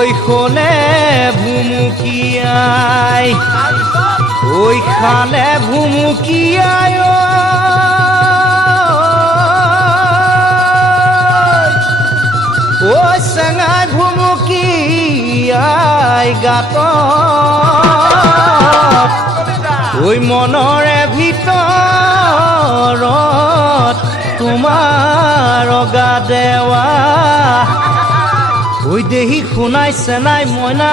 ঐ খোলে ভুমুকিয়াই ঐ খালে ভুমুকিয়াই ঐ চেঙাই ভুমুকিয়াই গাত ঐ মনৰে ভিতৰত তোমাৰ অগা দেৱা ঐ দেহি শুনাইছে নাই মইনা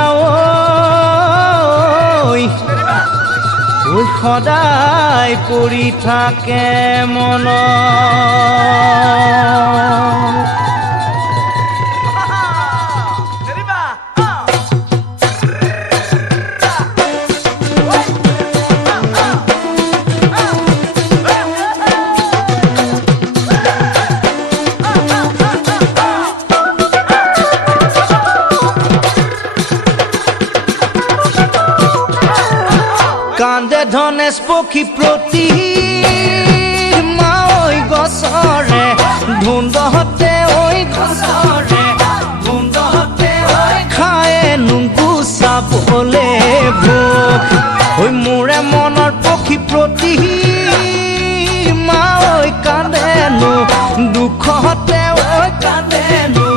ঐ সদায় পৰি থাকে মনত কান্দে ধনেশ পক্ষী প্ৰতি মাঐ গছৰে ধুন্দহতে ঐ গছৰে ধুন্দহতে খায়ে নুংকু চাবলে ভোক ঐ মোৰে মনৰ পক্ষী প্ৰতি মাঐ কান্দেনো দুখতে ঐ কান্দেনো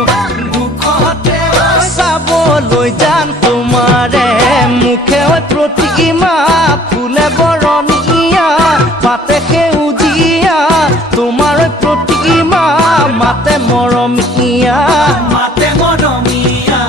দুখতে চাবলৈ যান তোমাৰে মুখে ঐ প্ৰতিমা ফুলে বৰণীয়া পাতে সেউজীয়া তোমাৰ প্ৰতিমা মাতে মৰমীয়া মাতে মৰমীয়া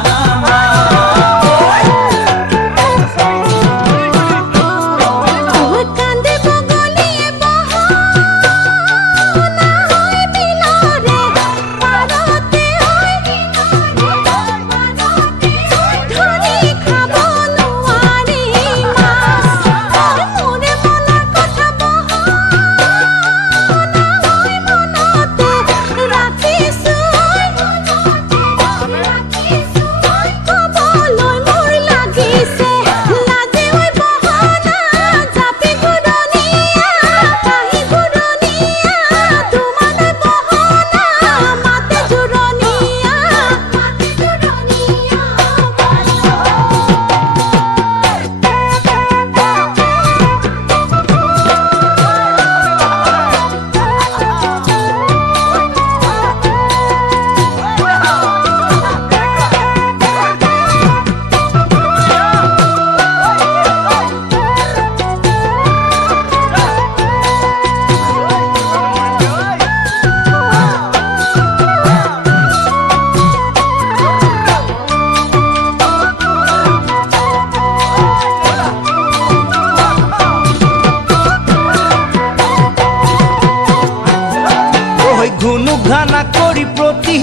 ঘুনু ঘানা কৰি প্ৰতি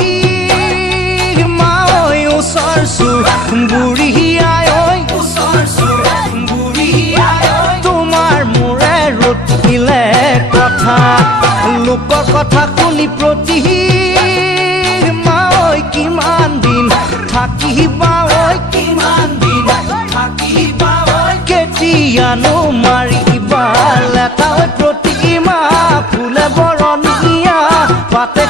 মাঐ ওচৰছো বুঢ়ীয়াই ওচৰছো বুঢ়ীয়াই তোমাৰ মোৰে ৰতিলে কথা লোকৰ কথা শুনি প্ৰতি মাঐ কিমান দিন থাকিবা ঐ কিমান দিন থাকিবা কেতিয়ানো মাৰিবা লেটা ঐ প্ৰতিমা ফুলে বৰণীয়া পাতে